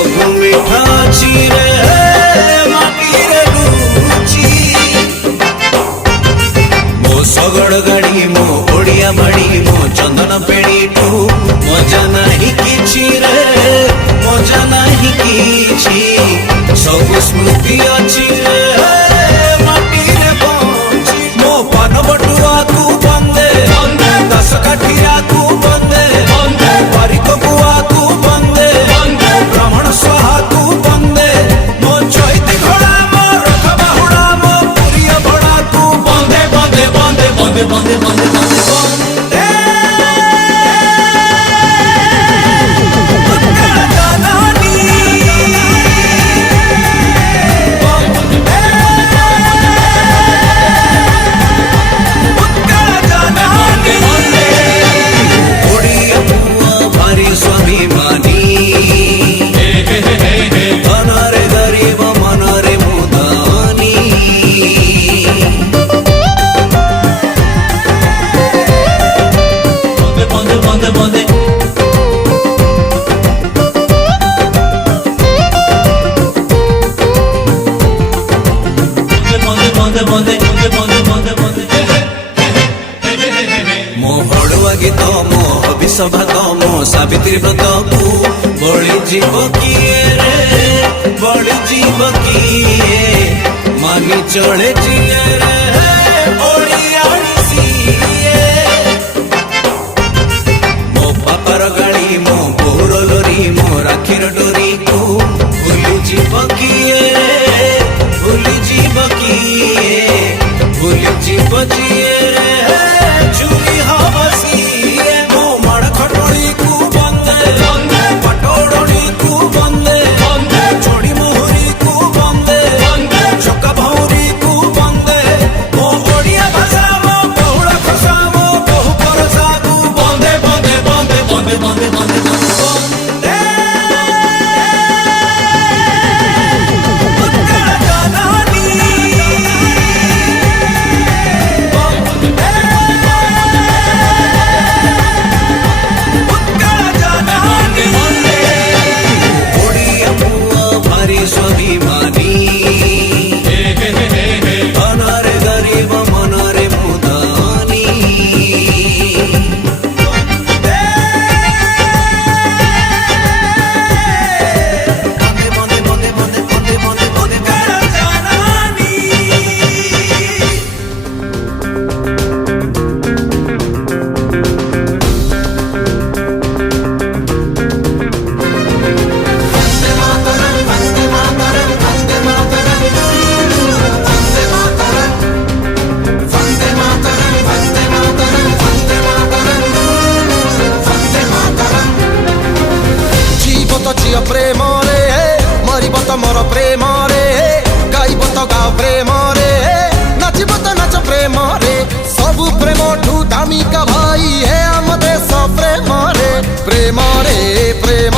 ସବୁ ମିଠା ଅଛି ରେ ମାଟିରେ ଲୁଚି ମୋ ଶଗଡ଼ ଗାଡ଼ି ମୋ ଓଡ଼ିଆ ବାଡ଼ି ମୋ ଚନ୍ଦନ ପେଡ଼ିଠୁ ମଜା ନାହିଁ କିଛି ରେ ମଜା ନାହିଁ କିଛି ସବୁ ସ୍ମୃତି ଅଛି ରେ ମାଟିରେ ବଞ୍ଚି ମୋ ପାନ ବଟୁଆକୁ ବନ୍ଦେ ଦାସ କାଠିଆକୁ ବନ୍ଦେ ବାରିକ ବୁଆକୁ ବନ୍ଦେ ବ୍ରାହ୍ମଣ ସ୍ୱାହାକୁ ବନ୍ଦେ ମୋ ଚୈତି ଘୋଡ଼ା ମୋ ରଥ ବାହୁଡ଼ା ମୋ ପୁରିୟ ଭଡ଼ାକୁ ବନ୍ଦେ ବନ୍ଦେ ବନ୍ଦେ ବନ୍ଦେ ବନ୍ଦେ ବନ୍ଦେ ବନ୍ଦେ ବନ୍ଦେ ମୋ ହଡ଼ୁଆ ଗୀତ ମୋ ଅଭିସଭାତ ମୋ ସାବିତ୍ରୀ ବ୍ରତକୁ ବଳି ଯିବ କିଏ ରେ ବଳି ଯିବ କିଏ ମାନି ଚଳେ ଯିଏ ରେ ଓଡ଼ିଆଣୀ ସିଏ ମୋ ବାପାର ଗାଳି ମୋ ବୋଉର ଲୋରି ମୋ ରାକ୍ଷୀର ଡୋରିକୁ ଭୁଲି ଯିବ କିଏ ରେ ଭୁଲି ଯିବ କିଏ ଭୁଲି ଯିବ ଯିଏ ରେ ଚୁରି ହବ ସିଏ ମୋ ମାଡ଼ ଖଟୁଳିକୁ ବନ୍ଦେ ପାଟୋଡ଼ଣିକୁ ବନ୍ଦେ ଚୋଡ଼ି ମୁହୁରିକୁ ବନ୍ଦେ ଚକା ଭଉଁରିକୁ ବନ୍ଦେ ମୋ ଓଡ଼ିଆ ଭାଷା ମୋ ବହୁଳ ଭାଷା ମୋ ବହୁ ପରସାକୁ ବନ୍ଦେ ବନ୍ଦେ ବନ୍ଦେ ବନ୍ଦେ ବନ୍ଦେ ବନ୍ଦେ ବନ୍ଦେ प्रेम रे मरब तो मोर प्रेम रे गाइब तो गा प्रेम रे नाचब तो नाच प्रेम रे सबु प्रेम ठू दामिका भाई है आम देश प्रेम रे प्रेम रे प्रेम